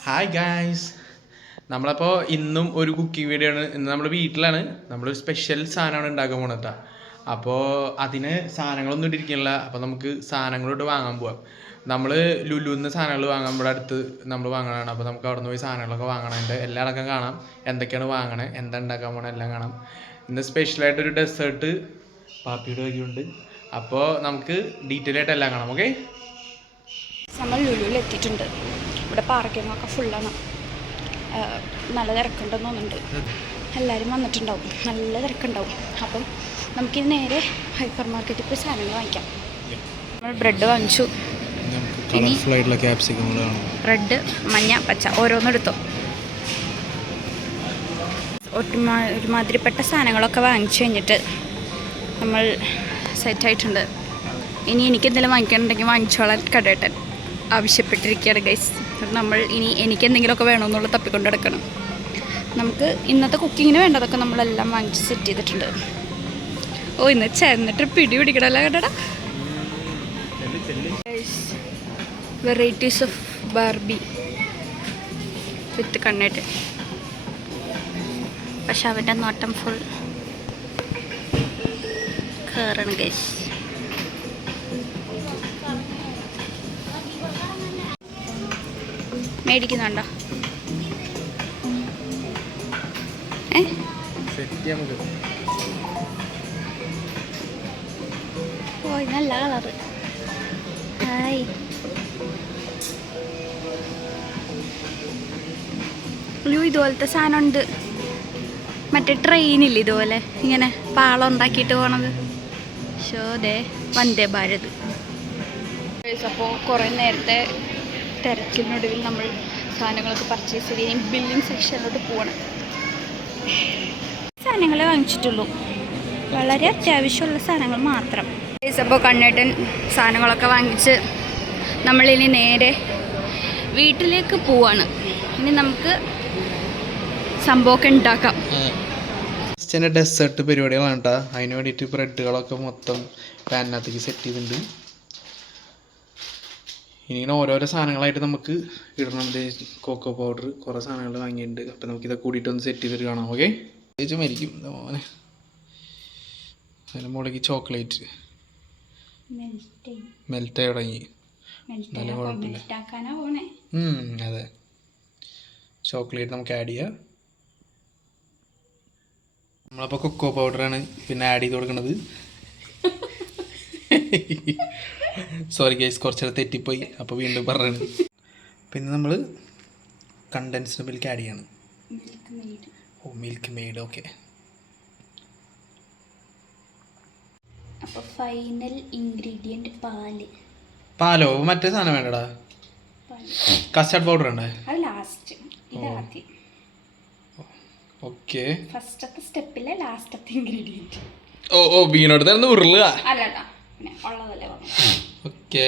Hi guys, നമ്മളപ്പോൾ ഇന്നും ഒരു കുക്കിംഗ് വീഡിയോ ആണ്. ഇന്ന് നമ്മൾ വീട്ടിലാണ്, നമ്മളൊരു സ്പെഷ്യൽ സാധനമാണ് ഉണ്ടാക്കാൻ പോണത് കേട്ടോ. അപ്പോൾ അതിന് സാധനങ്ങളൊന്നും ഇട്ടിരിക്കണില്ല. അപ്പോൾ നമുക്ക് സാധനങ്ങളോട്ട് വാങ്ങാൻ പോവാം. നമ്മൾ ലുലുന്ന് സാധനങ്ങൾ വാങ്ങാൻ ഇവിടെ അടുത്ത് നമ്മൾ വാങ്ങണതാണ്. അപ്പോൾ നമുക്ക് അവിടെ നിന്ന് പോയി സാധനങ്ങളൊക്കെ വാങ്ങണം. എൻ്റെ എല്ലാ അടക്കം കാണാം, എന്തൊക്കെയാണ് വാങ്ങണേ, എന്താ ഉണ്ടാക്കാൻ പോകണം എല്ലാം കാണാം. ഇന്ന് സ്പെഷ്യലായിട്ടൊരു ഡെസേർട്ട് പാപ്പിയുടെ വഴിയുണ്ട്. അപ്പോൾ നമുക്ക് ഡീറ്റെയിൽ ആയിട്ട് എല്ലാം കാണാം. ഓക്കെ, നമ്മൾ ലുലുവിൽ എത്തിയിട്ടുണ്ട്. ഇവിടെ പാർക്കിംഗ് ഒക്കെ ഫുള്ളാണ്. നല്ല തിരക്കുണ്ടെന്ന് തോന്നുന്നുണ്ട്. എല്ലാവരും വന്നിട്ടുണ്ടാവും, നല്ല തിരക്കുണ്ടാവും. അപ്പം നമുക്കിത് നേരെ ഹൈപ്പർ മാർക്കറ്റിൽ പോയി സാധനങ്ങൾ വാങ്ങിക്കാം. നമ്മൾ ബ്രെഡ് വാങ്ങിച്ചു. ഇനി റെഡ്, മഞ്ഞ, പച്ച ഓരോന്നെടുത്തോ. ഒരുമാതിരിപ്പെട്ട സാധനങ്ങളൊക്കെ വാങ്ങിച്ചു കഴിഞ്ഞിട്ട് നമ്മൾ സെറ്റായിട്ടുണ്ട്. ഇനി എനിക്ക് എന്തെങ്കിലും വാങ്ങിക്കാനുണ്ടെങ്കിൽ വാങ്ങിച്ചോളാൻ കടേട്ടൻ ആവശ്യപ്പെട്ടിരിക്കുകയാണ് ഗൈസ്. നമ്മൾ ഇനി എനിക്ക് എന്തെങ്കിലുമൊക്കെ വേണമെന്നുള്ള തപ്പിക്കൊണ്ട് കിടക്കണം. നമുക്ക് ഇന്നത്തെ കുക്കിങ്ങിന് വേണ്ടതൊക്കെ നമ്മളെല്ലാം വാങ്ങിച്ച് സെറ്റ് ചെയ്തിട്ടുണ്ട്. ഓ, ഇന്ന് ചേർന്നിട്ട് പിടി പിടിക്കണമല്ല കണ്ടടാ. വെറൈറ്റീസ് ഓഫ് ബാർബി വിത്ത് കണ്ണേട്ട്. പക്ഷെ അവൻ്റെ നോട്ടം ഫുൾ കയറണം ഗൈസ്. മേടിക്കുന്നുണ്ടോ? ഓ, നല്ല കളറ്. ഹായ്, ഇതുപോലത്തെ സാധനം ഉണ്ട്. മറ്റേ ട്രെയിനില്ല ഇതുപോലെ ഇങ്ങനെ പാളം ഉണ്ടാക്കിയിട്ട് പോണത്. ഷോദേ വന്ദേ ഭാരത്. അപ്പോൾ കുറേ നേരത്തെ തിരക്കിനൊടുവിൽ നമ്മൾ സാധനങ്ങളൊക്കെ പർച്ചേസ് ചെയ്ത് ഇനി ബില്ലിംഗ് സെക്ഷനിലോട്ട് പോകണം. സാധനങ്ങളെ വാങ്ങിച്ചിട്ടുള്ളൂ, വളരെ അത്യാവശ്യമുള്ള സാധനങ്ങൾ മാത്രം. അപ്പോൾ കണ്ണേട്ടൻ സാധനങ്ങളൊക്കെ വാങ്ങിച്ച് നമ്മളിനി നേരെ വീട്ടിലേക്ക് പോവാണ്. ഇനി നമുക്ക് സംഭവമൊക്കെ ഉണ്ടാക്കാം. ചില ഡെസേർട്ട് പരിപാടികളാണ് കേട്ടോ. അതിന് വേണ്ടിയിട്ട് ബ്രെഡുകളൊക്കെ മൊത്തം പാനിനകത്തേക്ക് സെറ്റ് ചെയ്തിട്ടുണ്ട്. ഇനിയിങ്ങനെ ഓരോരോ സാധനങ്ങളായിട്ട് നമുക്ക് ഇടണം. കോക്കോ പൗഡർ കുറേ സാധനങ്ങൾ വാങ്ങിയിട്ടുണ്ട്. അപ്പം നമുക്കിതൊക്കെ കൂടിയിട്ടൊന്ന് സെറ്റ് ചെയ്തിട്ട് കാണാം. ഓക്കെ, ചേച്ചി മരിക്കും മോനെ. അതിന് മുകളിലേക്ക് ചോക്ലേറ്റ് മെൽറ്റായി തുടങ്ങി. നല്ല കുഴപ്പമില്ല. അതെ, ചോക്ലേറ്റ് നമുക്ക് ആഡ് ചെയ്യാം. നമ്മളപ്പോൾ കൊക്കോ പൗഡറാണ് പിന്നെ ആഡ് ചെയ്ത് കൊടുക്കുന്നത്. സോറി ഗൈസ്, കുറച്ചേരം തെറ്റിപ്പോയി, അപ്പോൾ വീണ്ടും പറയുന്നത്. പിന്നെ നമ്മൾ കണ്ടൻസ്ഡ് മിൽക്ക് ആഡ് ചെയ്യണം. ഓ, മിൽക്ക് മെയ്ഡ്. ഓക്കെ, അപ്പോൾ ഫൈനൽ ഇൻഗ്രീഡിയൻറ്റ് പാലോ മറ്റേ സാധനം വേണ്ടടാ. കസ്റ്റാർഡ് പൗഡർ ഉണ്ട്, അത് ലാസ്റ്റ്. ഇതാദ്യം. ഓക്കെ, ഫസ്റ്റത്തെ സ്റ്റെപ്പിലെ ലാസ്റ്റത്തെ ഇൻഗ്രീഡിയൻറ്റ്. ഓ വീണോട് തന്നെ ഉരുളുക. അല്ലട്ടാ, പിന്നെ ഉള്ളതല്ലേ പറഞ്ഞു. ഓക്കെ,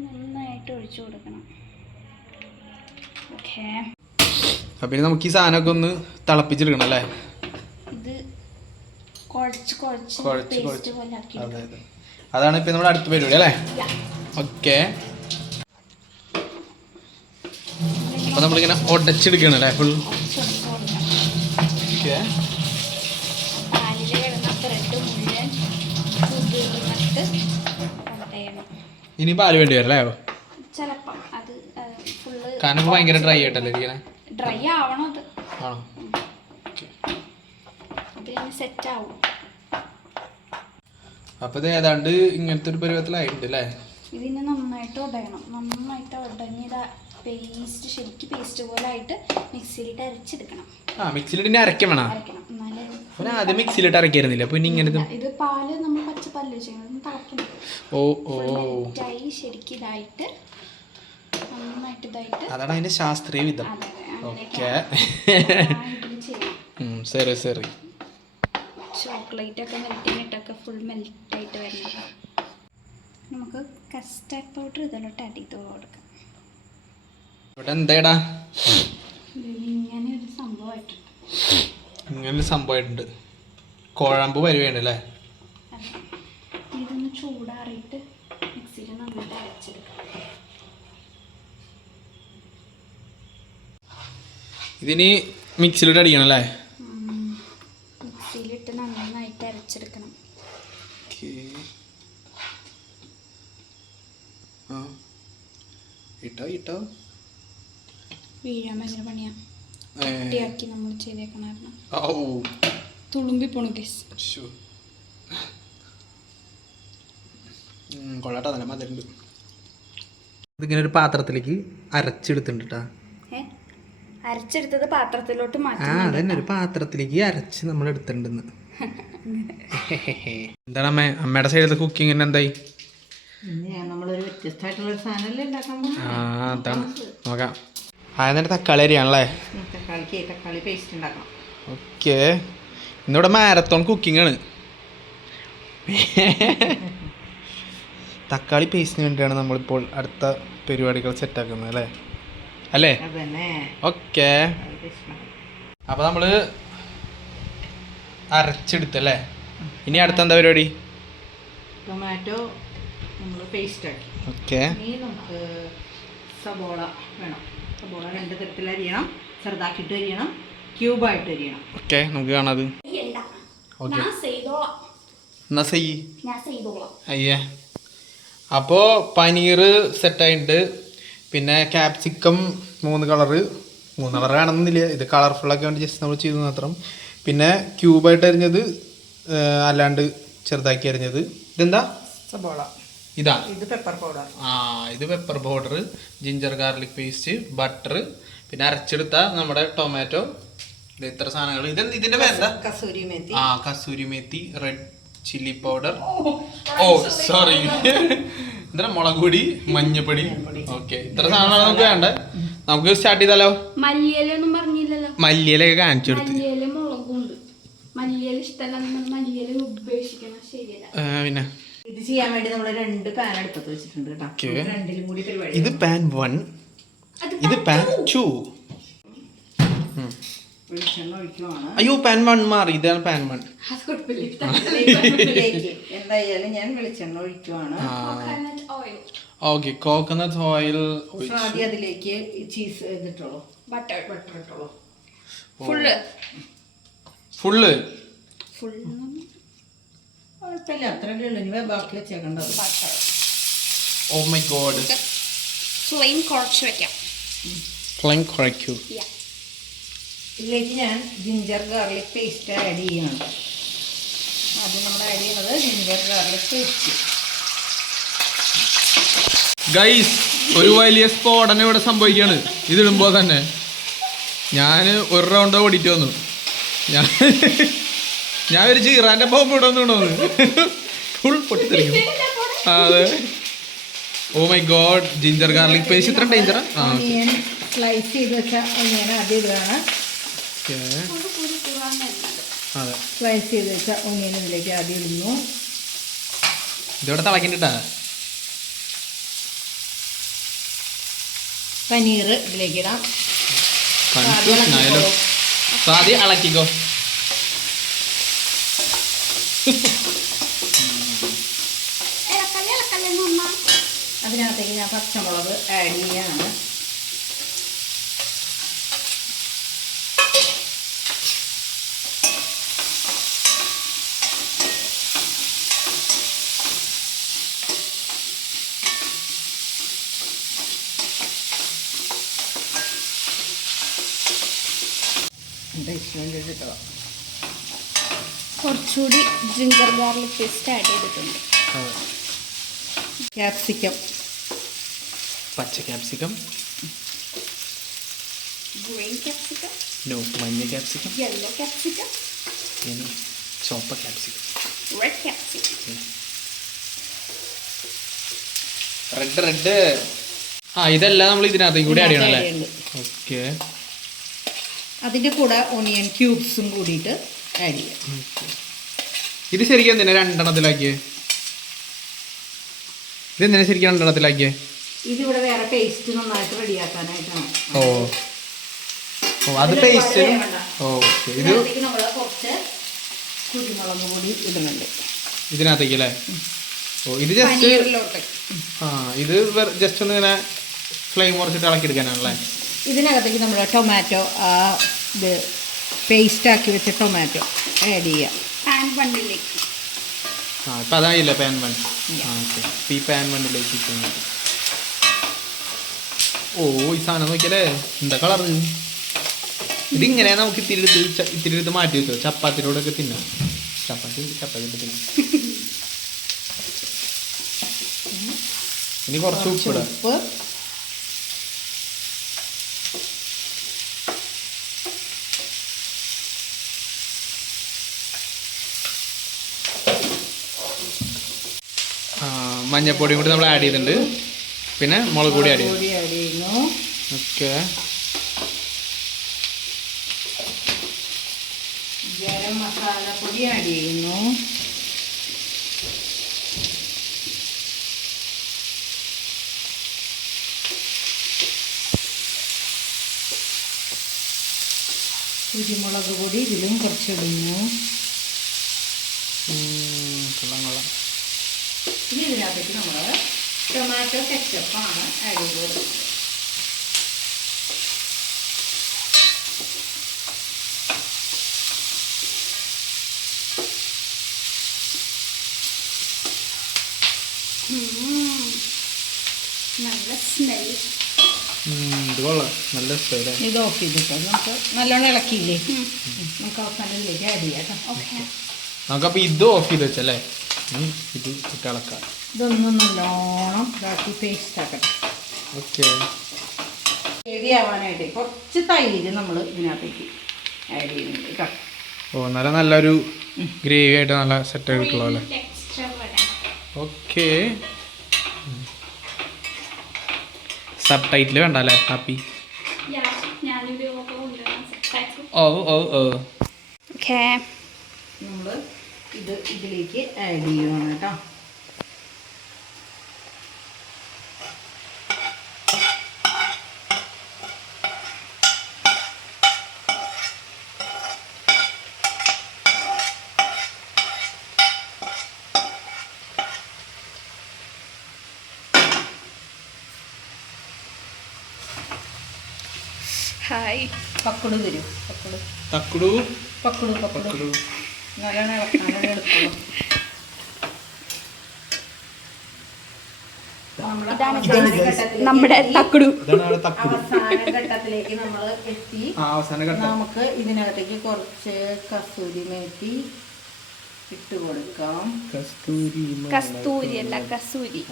നന്നായിട്ട് ഒഴിച്ചു കൊടുക്കണം. ഓക്കെ, അപ്പം പിന്നെ നമുക്ക് ഈ സാധനമൊക്കെ ഒന്ന് തിളപ്പിച്ചെടുക്കണം അല്ലേ. ഇത് കുഴച്ച് പേസ്റ്റ് പോലെ ആക്കി. അതെ, അതാണ് ഇപ്പം നമ്മുടെ അടുത്ത പരിപാടി അല്ലേ. ഓക്കെ, അപ്പം നമ്മളിങ്ങനെ ഉടച്ചെടുക്കണം അല്ലേ ഫുൾ. ഓക്കെ, ഇനി പാല് വേണ്ടി വരും അല്ലേ. ചിലപ്പം അത് ഫുള്ള് കാരണം ഭയങ്കര ഡ്രൈ ആയിട്ടല്ലേ ഇരിക്കണേ. ഡ്രൈ ആവണം. അത് ആണോ? അതിന് സെറ്റ് ആവും. അപ്പോൾ ഇത് ഏതാണ്ട് ഇങ്ങനത്തെ ഒരു പരുവത്തിലായിട്ടുണ്ട് അല്ലേ. ഇതിന് നന്നായിട്ട് ഉടയണം. നന്നായിട്ട് ഉടഞ്ഞത് പേസ്റ്റ്, ശരിക്കും പേസ്റ്റ് പോലെ ആയിട്ട് മിക്സിയിലിട്ട് അരച്ചെടുക്കണം. മിക്സിയിലിട്ട് അരയ്ക്കണം. എന്നാലേ ആദ്യം മിക്സിയിലിട്ട് അരക്കായിരുന്നില്ല. അപ്പോൾ ഇങ്ങനെ ഇത് പാല് നമ്മൾ പച്ചപ്പാല് ചെയ്യുന്നത് തിളക്കണം. ശരിക്കും ഇതായിട്ട് നന്നായിട്ട് ഇതായിട്ട്, അതാണ് അതിന്റെ ശാസ്ത്രീയ വിധം. ഓക്കെ, ശരി ശരി. ചോക്ലേറ്റ് ഒക്കെ മെൽറ്റിനിട്ടൊക്കെ ഫുൾ മെൽറ്റായിട്ട് വരണം. നമുക്ക് കസ്റ്റാർഡ് പൗഡർ ഇതിലോട്ട് ആഡ് ചെയ്ത് കൊടുക്കാം. ഇവിടെ എന്താടാ ഇങ്ങനെയൊരു സംഭവമായിട്ടുണ്ട്. ഇങ്ങനൊരു സംഭവമായിട്ടുണ്ട്. കുഴമ്പ് പരിവേണ്ട അല്ലേ. ഇതൊന്ന് ചൂടാറിയിട്ട് മിക്സിയിൽ നന്നായിട്ട് അരച്ചെടുക്കാം. ഇതിനി മിക്സിയിലിട്ട് അടിക്കണം അല്ലേ? മിക്സിയിലിട്ട് നന്നായിട്ട് അരച്ചെടുക്കണം. ഇട്ടോ വീഴാൻ ഭയങ്കര പണിയാ. കട്ടിയാക്കി നമ്മൾ ചെയ്തേക്കണം. തുളുമ്പി പോണു ഗൈസ്. കൊള്ളാട്ടോ, നല്ല മധുരണ്ട്. ഇതിങ്ങനെ ഒരു പാത്രത്തിലേക്ക് അരച്ചെടുത്തിട്ടുണ്ട് കേട്ടോ. അരച്ചെടുത്തത് പാത്രത്തിലോട്ട് മാറ്റി. അതന്നെ, ഒരു പാത്രത്തിലേക്ക് അരച്ച് നമ്മൾ എടുത്തിട്ടുണ്ടെന്ന്. എന്താണ് അമ്മയുടെ സൈഡിലത്തെ കുക്കിംഗ് എന്തായി? നമ്മളൊരു വ്യത്യസ്തമായിട്ടുള്ള സാധനമല്ലേ ഉണ്ടാക്കാൻ. അതാണ് നോക്കാം. ആദ്യം തക്കാളി അരിയാണല്ലേ? തക്കാളി പേസ്റ്റ് ഉണ്ടാക്കണം. ഓക്കെ, ഇന്നിവിടെ മാരത്തോൺ കുക്കിംഗ് ആണ്. തക്കാളി പേസ്റ്റിന് വേണ്ടിയാണ് നമ്മളിപ്പോൾ അടുത്ത പരിപാടികൾ സെറ്റാക്കുന്നത് അല്ലേ? ഓക്കെ, അപ്പോൾ നമ്മൾ അരച്ചെടുത്തല്ലേ. ഇനി അടുത്ത എന്താ പരിപാടി? ടൊമാറ്റോ നമ്മൾ പേസ്റ്റ് ആക്കി. ഓക്കെ, ഇനി നമുക്ക് സബോള വേണം. സബോള 2 തരത്തിൽ അരിയണം. ചെറുതാക്കിയിട്ട് അരിയണം, ക്യൂബായിട്ട് അരിയണം. ഓക്കെ, നമുക്ക് കാണാത്. ഓക്കെ, എന്നാ ചെയ്യ്. അയ്യേ, അപ്പോൾ പനീർ സെറ്റായിട്ടുണ്ട്. പിന്നെ ക്യാപ്സിക്കം 3 കളർ കാണുന്നില്ല, ഇത് കളർഫുള്ളൊക്കെ വേണ്ടി ജസ്റ്റ് നമ്മൾ ചെയ്തു മാത്രം. പിന്നെ ക്യൂബായിട്ട് അരിഞ്ഞത്, അല്ലാണ്ട് ചെറുതാക്കി അരിഞ്ഞത്. ഇതെന്താ? സബോള. ഇതാ, ഇത് പെപ്പർ പൗഡർ. ഇത് pepper powder, ginger garlic paste, butter, പിന്നെ അരച്ചെടുത്ത നമ്മുടെ ടൊമാറ്റോ. ഇത് ഇത്ര സാധനങ്ങൾ. ഇതിന്റെ പേരെന്താ? Kasuri methi. Kasuri methi, red chilli powder, sorry എന്താ, മുളക് പൊടി, മഞ്ഞപ്പൊടി. ഓക്കെ, ഇത്ര സാധനമാണ് നമുക്ക് വേണ്ടത്. നമുക്ക് സ്റ്റാർട്ട് ചെയ്താലോ? മല്ലിയിലൊന്നും പറഞ്ഞില്ലല്ലോ. മല്ലിയിലൊക്കെ കാണിച്ചു കൊടുത്ത്. മുളകുണ്ട്. മല്ലിയില ഇഷ്ടമല്ല, മല്ലിയില ഉപേക്ഷിക്കണം. ശരിയല്ല. പിന്നെ ഇത് ചെയ്യാൻ വേണ്ടി നമ്മൾ 2 പാൻ അടുപ്പത്ത് വെച്ചിട്ടുണ്ട് കേട്ടോ. രണ്ടിലും കൂടി പരിപാടി. ഇത് പാൻ 1, ഇത് പാൻ 2. വെളിച്ചെണ്ണ ഒഴിക്കുവാണ്. അയ്യോ, പാൻ 1 മാറി, ഇതാണ് പാൻ 1. എന്തായാലും ഞാൻ വെളിച്ചെണ്ണ ഒഴിക്കുവാണ്. Okay, coconut oil. ആദ്യം അതിലേക്ക് ചീസ് ഇട്ടോളൂ. ബട്ടർ ഇട്ടോളൂ. ഫുള്ള് കുഴപ്പമില്ല, അത്രയല്ലേ ഉള്ളൂ. ഇനി ബാക്കി വെച്ചേക്കേണ്ടത്. Oh my God. ഫ്ലെയിം കുറച്ച് വെക്കാം. ഫ്ലെയിം കുറയ്ക്കൂ. ഇതിലേക്ക് ഞാൻ ജിഞ്ചർ ഗാർലിക് പേസ്റ്റ് ആഡ് ചെയ്യുന്നുണ്ട്. ആദ്യം നമ്മൾ ആഡ് ചെയ്യുന്നത് ജിഞ്ചർ ഗാർലിക് പേസ്റ്റ്. ഗൈസ്, ഒരു വലിയ സ്ഫോടനം ഇവിടെ സംഭവിക്കുകയാണ് ഇതിടുമ്പോൾ തന്നെ. ഞാൻ ഒരു റൗണ്ട് ഓടിയിട്ട് വന്നു. ഞാൻ ഒരു ചീറാൻ്റെ ബോംബ് ഇവിടെ വന്നു ഫുൾ പൊട്ടിത്തെറിക്കും. അതെ, oh my god. Ginger garlic paste ഇത്ര ഡേഞ്ചറാ? സ്ലൈസ് ചെയ്ത് വെച്ച ഒനിയൻ ആദ്യം ഇടുകയാണ്. അതെ, സ്ലൈസ് ചെയ്ത് വെച്ച ഒനിയൻ ഇതിലേക്ക് ആദ്യം ഇടുന്നു. ഇതിവിടെ തിളക്കിട്ടാ. പനീർ ഇതിലേക്ക് ഇടാം. ആദ്യം ഇളക്കിക്കോ. അതിനകത്തേക്ക് ഞാൻ പച്ചമുളക് ആഡ് ചെയ്യാണ്. കുറച്ചുകൂടി ജിഞ്ചർ ഗാർലിക് പേസ്റ്റ് ആഡ് ചെയ്തിട്ടുണ്ട്. ക്യാപ്സിക്കം, പച്ച ക്യാപ്സിക്കം, ഗ്രീൻ ക്യാപ്സിക്കം, നോ, മഞ്ഞ ക്യാപ്സിക്കം, യെല്ലോ ക്യാപ്സിക്കം, ചുവപ്പ ക്യാപ്സിക്കം, റെഡ് ക്യാപ്സിക്കം, റെഡ്. ഇതെല്ലാം നമ്മൾ ഇതിനകത്തേക്ക് കൂടി ആഡ് ചെയ്യണം അല്ലേ? ഓക്കെ, അതിൻ്റെ കൂടെ ഓണിയൻ ക്യൂബ്സും കൂടിയിട്ട് ആഡ് ചെയ്യാം. ഇത് ശരിക്കും എന്തിനാ 2 എണ്ണത്തിലാക്കിയേ? ഇതെന്തിനാ ശരിക്കും 2 എണ്ണത്തിലാക്കിയേ? ഇതിവിടെ വേറെ പേസ്റ്റ് നന്നായിട്ട് റെഡിയാക്കാനായിട്ടാണ്. അത് പേസ്റ്റ്. ഇത് നമ്മൾ കുറച്ച് കുരുമുളക് പൊടി ഇടുന്നുണ്ട് ഇതിനകത്തേക്ക് അല്ലേ? ഇത് ജസ്റ്റ് ഇത് ജസ്റ്റ് ഒന്ന് ഇങ്ങനെ ഫ്ലെയിം കുറച്ചിട്ട് ഇളക്കി എടുക്കാനാണല്ലേ? ഇതിനകത്തേക്ക് നമ്മൾ ടൊമാറ്റോ ഇത് പേസ്റ്റാക്കി വെച്ച ടൊമാറ്റോ ആഡ് ചെയ്യുക. പാൻ ബണ്ടിലേക്ക്. ഇപ്പം അതായില്ല പാൻ വൺ. ഓക്കെ, ഈ പാൻ വണ്ണിലേക്ക് ഇട്ടുണ്ട്. ഓ, ഈ സാധനം നോക്കിയല്ലേ എന്താ കളറ്. ഇതിങ്ങനെ നമുക്ക് ഇത്തിരി എടുത്ത് മാറ്റി വെച്ചോ, ചപ്പാത്തിനോടൊക്കെ തിന്നാം. ചപ്പാത്തി തിന്നാം. ഇനി കുറച്ച് ഉപ്പിടാം. ഉപ്പ്, മഞ്ഞപ്പൊടിയും കൂടി നമ്മൾ ആഡ് ചെയ്തിട്ടുണ്ട്. പിന്നെ മുളക് പൊടി ആഡ് ചെയ്യുന്നു. ഓക്കെ, ഗരം മസാലപ്പൊടി ആഡ് ചെയ്യുന്നു. കുരുമുളക് പൊടി ഇതിലും കുറച്ചിടുന്നു. ഇനി ഇതിനകത്തേക്ക് നമ്മൾ ടൊമാറ്റോ കെച്ചപ്പാണ് ആഡ് ചെയ്ത് കൊടുക്കുന്നത്. നല്ല സ്മെൽ. ഇത് കൊള്ളാം, നല്ല സ്പെയിലേ. ഇത് ഓഫ് ചെയ്തിട്ട് നമുക്ക് നല്ലോണം ഇളക്കിയില്ലേ, നമുക്ക് അവസാനം ഇതിലേക്ക് ആഡ് ചെയ്യാം കേട്ടോ. ഓക്കെ, നമുക്കപ്പോൾ ഇത് ഓഫ് ചെയ്ത് വെച്ചല്ലേ, ഇത് ഇളക്കാം. ഇതൊന്നും നല്ലോണം ഇതാക്കി പേസ്റ്റ് ആക്കട്ടെ. ഓക്കെ, ഗ്രേവി ആവാനായിട്ട് കുറച്ച് തൈര് നമ്മൾ ഇതിനകത്തേക്ക് ആഡ് ചെയ്യുന്നുണ്ട് കേട്ടോ. ഓ, നല്ലൊരു ഗ്രേവി ആയിട്ട് നല്ല സെറ്റ് ആയിട്ടുള്ള അല്ലേ. ടെക്സ്ചർ വരാൻ. ഓക്കെ, സബ് ടൈറ്റിൽ വേണ്ട അല്ലേ? ഹാപ്പി. ഓ ഓ ഓ ഓക്കെ, നമ്മൾ ഇതിലേക്ക് ആഡ് ചെയ്യുകയാണ് കേട്ടോ. ഹായ്, പക്കുടു തരും. തക്കുടു പക്കുടു നല്ലോണം ഇളക്കാനാണ് എടുക്കുള്ളൂ. നമ്മുടെ തക്കുടു അവസാന ഘട്ടത്തിലേക്ക് നമ്മൾ എത്തി. നമുക്ക് ഇതിനകത്തേക്ക് കുറച്ച് കസൂരി മേത്തി ഇട്ട് കൊടുക്കാം. കസ്തൂരി അല്ല, കസൂരി.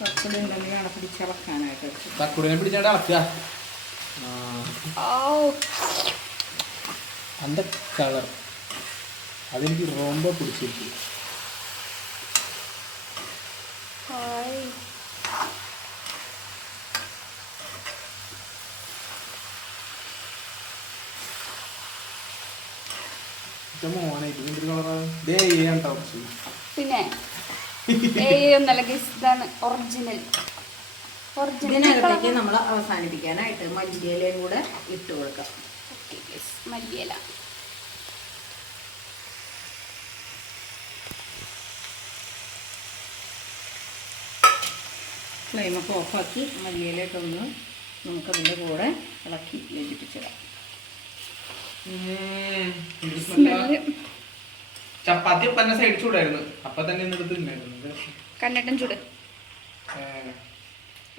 പക്കുടു ഉണ്ടെങ്കിൽ പിടിച്ചിളക്കാനായിട്ട് തക്കുടിനെ പിടിച്ചാണ്ട് ഇളക്കുക. அந்த കളർ അതെനിക്ക് ரொம்ப പിടിച്ചിരിക്കും. പിന്നെ ഒന്നല്ല, ഇതാണ് ഒറിജിനൽ. ഇതിനകത്തേക്ക് നമ്മൾ അവസാനിപ്പിക്കാനായിട്ട് മല്ലിയിലയും കൂടെ ഇട്ട് കൊടുക്കാം. മല്ലിയില. ഫ്ലെയിമൊക്കെ ഓഫാക്കി മല്ലിയിലയിട്ടൊന്ന് നമുക്കതിൻ്റെ കൂടെ ഇളക്കി യോജിപ്പിച്ചിടാം. ചപ്പാത്തി തന്നെ സൈഡ് ചൂടായിരുന്നു, അപ്പൊ തന്നെ എടുത്ത് കണ്ണട്ടൻ ചൂട്.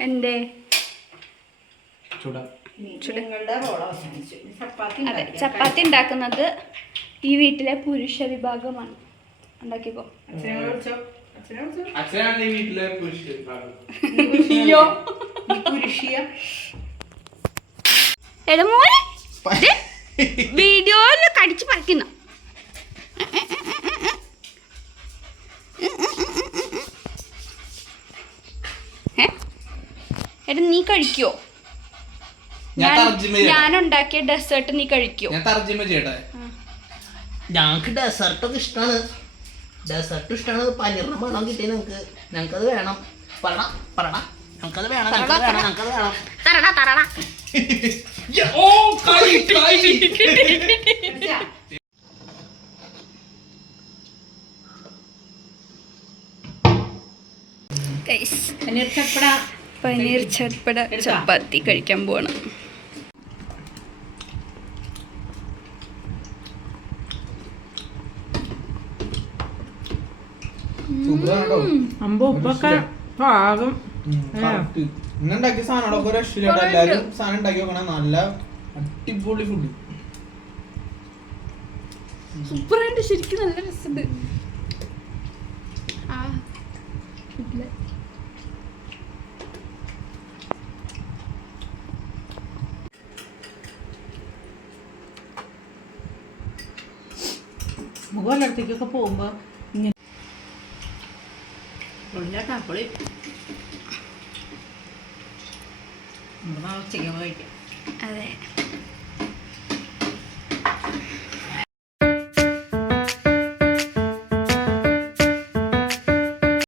എന്തേ അതെ, ചപ്പാത്തി ഉണ്ടാക്കുന്നത് ഈ വീട്ടിലെ പുരുഷ വിഭാഗമാണ്. ഉണ്ടാക്കിക്കോ. വീഡിയോയില് കടിച്ചു പറിക്കുന്ന എടാ, നീ കഴിക്കോ? ഞാൻ ഉണ്ടാക്കിയ ഡെസേർട്ട് നീ കഴിക്കോ? ഞങ്ങൾക്ക് ഡെസേർട്ടൊക്കെ ഇഷ്ടമാണ്. ഡെസേർട്ട് ഇഷ്ടമാണ്. പനീറിന് മണം കിട്ടിയ ഞങ്ങൾക്കത് വേണം. ഞങ്ങൾക്കത് വേണം. തറടാ തറടാ. ഗൈസ് പനീർ ചപ്പട പനീർ ചട്പട ചപ്പാത്തി കഴിക്കാൻ പോകണം. അമ്പോ ഉപ്പൊക്കെ പാകം. ഇന്നുണ്ടാക്കിയ സാധനങ്ങളൊക്കെ ഒരു രക്ഷയില്ല. എല്ലാവരും സാധനം ഉണ്ടാക്കി നോക്കണം. നല്ല അടിപൊളി ഫുഡ്. സൂപ്പറായിട്ട് ശരിക്കും നല്ല രസമുണ്ട്. മുകളിലടുത്തേക്കൊക്കെ പോകുമ്പോ ഇങ്ങനെ പൊളി ഉച്ചയ്ക്ക് കഴിക്കാം. അതെ.